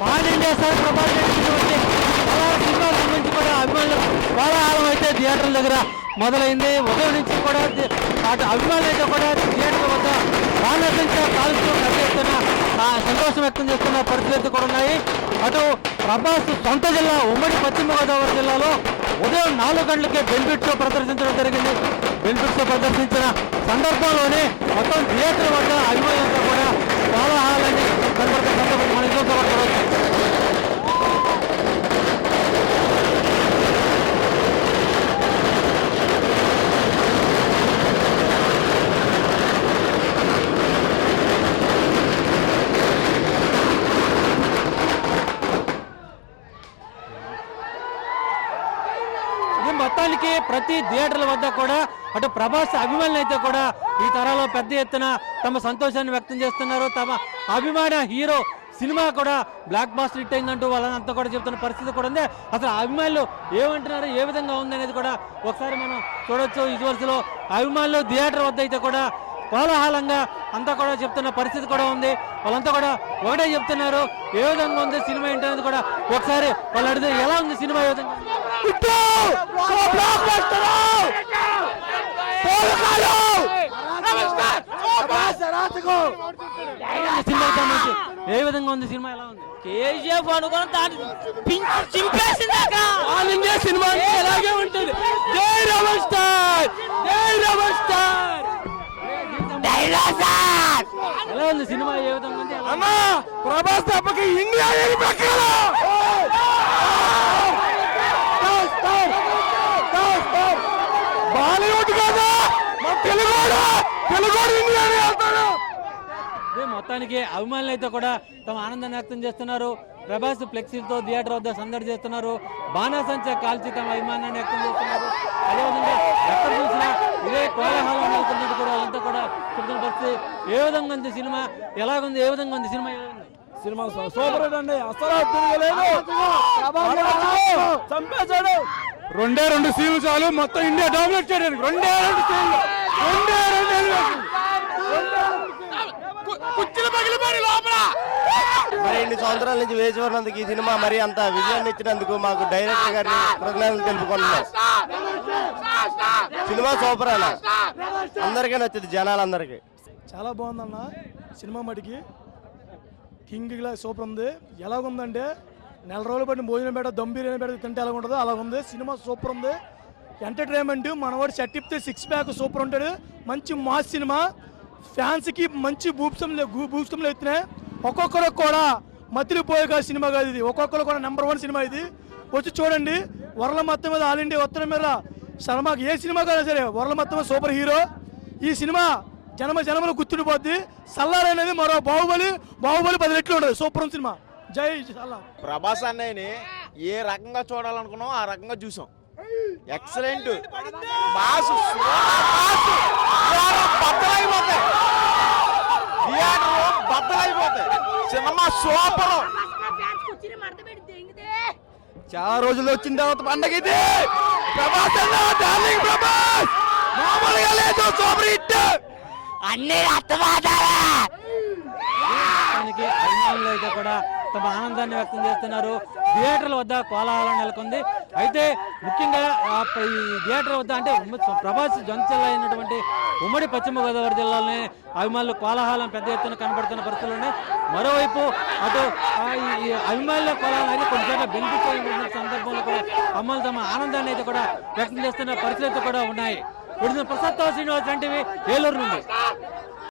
Pan India star Prabhas Reddy సినిమాల సంబంధించి కూడా అభిమానులు కోలాహలం అయితే థియేటర్ల దగ్గర మొదలైంది. ఉదయం నుంచి కూడా అటు అభిమానులు అయితే కూడా థియేటర్ల వద్ద బాణసంచా కాల్స్తూ కనిపిస్తున్న సంతోషం వ్యక్తం చేస్తున్న పరిస్థితులు కూడా ఉన్నాయి. అటు ప్రభాస్ సొంత జిల్లా ఉమ్మడి పశ్చిమ గోదావరి జిల్లాలో ఉదయం 4 గంటలకే బెనిఫిట్ షో ప్రదర్శించడం జరిగింది. బెనిఫిట్ షో ప్రదర్శించిన సందర్భంలోనే మొత్తం థియేటర్ వద్ద అభిమానులంతా కూడా కోలాహలాన్ని కనబడుతున్న సందర్భం మనం చూసుకోవచ్చు. మొత్తానికి ప్రతి థియేటర్ల వద్ద కూడా అటు ప్రభాస్ అభిమానులు అయితే కూడా ఈ తరాలో పెద్ద ఎత్తున తమ సంతోషాన్ని వ్యక్తం చేస్తున్నారు. తమ అభిమాన హీరో సినిమా కూడా బ్లాక్ బాస్టర్ హిట్ అయిందంటూ వాళ్ళంతా కూడా చెప్తున్న పరిస్థితి కూడా ఉంది. అసలు అభిమానులు ఏమంటున్నారు, ఏ విధంగా ఉంది అనేది కూడా ఒకసారి మనం చూడొచ్చు. విజువల్స్ లో అభిమానులు థియేటర్ వద్ద అయితే కూడా కోలాహలంగా అంతా కూడా చెప్తున్న పరిస్థితి కూడా ఉంది. వాళ్ళంతా కూడా ఒకటే చెప్తున్నారు ఏ విధంగా ఉంది సినిమా ఏంటనేది కూడా ఒకసారి వాళ్ళు అడిగితే ఎలా ఉంది సినిమా, ఏ విధంగా సినిమా ఏ విధంగా ఉంది, సినిమా ఎలా ఉంది? కేజీఎఫ్ అనుకుని దాన్ని చింపేసిందాక సినిమా ఎలాగే ఉంటుంది. జై రెబల్ స్టార్, జై రెబల్ స్టార్. ఎలా ఉంది సినిమా, ఏ విధంగా ఉంది? అన్నా ప్రభాస్ తప్పకి ఇండియా బాలీవుడ్ కాదా తెలుగు ఇండియా వెళ్తాడు. మొత్తానికి అభిమానులు అయితే కూడా తమ ఆనందాన్ని వ్యక్తం చేస్తున్నారు. ప్రభాస్ ఫ్లెక్సీలతో థియేటర్ వద్ద సందడి చేస్తున్నారు. బాణాసంచా కాల్చి తమ అభిమానాన్ని వ్యక్తం చేస్తున్నారు. అదేవిధంగా ఎక్కడ చూసినా ఇదే కోలాహలం నెలకొన్నట్టు కూడా వాళ్ళంతా కూడా చెప్తున్న పరిస్థితి. ఏ విధంగా ఉంది సినిమా, ఎలాగుంది, ఏ విధంగా ఉంది సినిమా? సినిమా సూపర్ అండి, అసలు చంపేశాడు. 2 సీన్లు చాలు మొత్తం ఇండియా డామినేట్ చేయడానికి. 2 సీన్లు కుర్చీలు పగిలిపోయి లోపల. మరి ఇన్ని సంవత్సరాల నుంచి వేచి ఉన్నందుకు ఈ సినిమా మరి అంత విజయాన్ని ఇచ్చినందుకు మాకు డైరెక్టర్ గారిని కృతజ్ఞతలు తెలుపుకుంటున్నాం. సినిమా సూపర్ అన్న, అందరికీ నచ్చింది, జనాలందరికీ. చాలా బాగుందన్న సినిమా. మటుకి కింగ్ సూపర్ ఉంది. ఎలాగుందంటే నెల రోజులు పట్టిన భోజనం పెట్ట దమ్ బిర్యానీ పెడితే తింటే ఎలా ఉంటుందో అలా ఉంది. సినిమా సూపర్ ఉంది, ఎంటర్టైన్మెంట్. మనవాడు షర్ట్ ఇప్పితే 6 ప్యాక్ సూపర్ ఉంటాడు. మంచి మాస్ సినిమా, ఫ్యాన్స్కి మంచి బూప్సంలు ఎత్తున్నాయి. ఒక్కొక్కరు కూడా మతిలిపోయే సినిమా కాదు ఇది. ఒక్కొక్కరు కూడా నెంబర్ 1 సినిమా ఇది. వచ్చి చూడండి. వరల మొత్తం మీద ఆల్ ఇండియా ఉత్తరం మీద శర్మకి ఏ సినిమా కాదా సరే వరల మొత్తం మీద సూపర్ హీరో. ఈ సినిమా జనములు గుర్తుండిపోద్ది. సల్లార్ అనేది మరో బాహుబలి 10 రెట్లు ఉండదు. Super cinema. జై సల్లార్. ప్రభాస్ అన్నయ్యని ఏ రకంగా చూడాలనుకున్నాం ఆ రకంగా చూసాం. ఎక్సలెంట్ బద్దలైపోతాయి. Cinema super. చాలా రోజులు వచ్చిన తర్వాత పండగ ఇది. ప్రభాస్ అన్న డార్లింగ్ ప్రభాస్ మామూలుగా లేదు, సూపర్ హిట్. అన్ని అర్థమవుతారా? అభిమానులు అయితే కూడా తమ ఆనందాన్ని వ్యక్తం చేస్తున్నారు. థియేటర్ల వద్ద కోలాహలం నెలకొంది. అయితే ముఖ్యంగా ఈ థియేటర్ వద్ద అంటే ప్రభాస్ జొంచెల్లా అయినటువంటి ఉమ్మడి పశ్చిమ గోదావరి జిల్లాలోనే అభిమానులు కోలాహలం పెద్ద ఎత్తున కనబడుతున్న పరిస్థితులు ఉన్నాయి. మరోవైపు అటు ఈ అభిమానుల కోలాహలం అయితే కొంచెం బెనిఫిట్ సందర్భంలో కూడా అమ్మాయిలు తమ ఆనందాన్ని అయితే కూడా వ్యక్తం చేస్తున్న పరిస్థితులు కూడా ఉన్నాయి. ప్రసాద్ శ్రీనివాస్ లాంటివి ఏలూరు నుండి.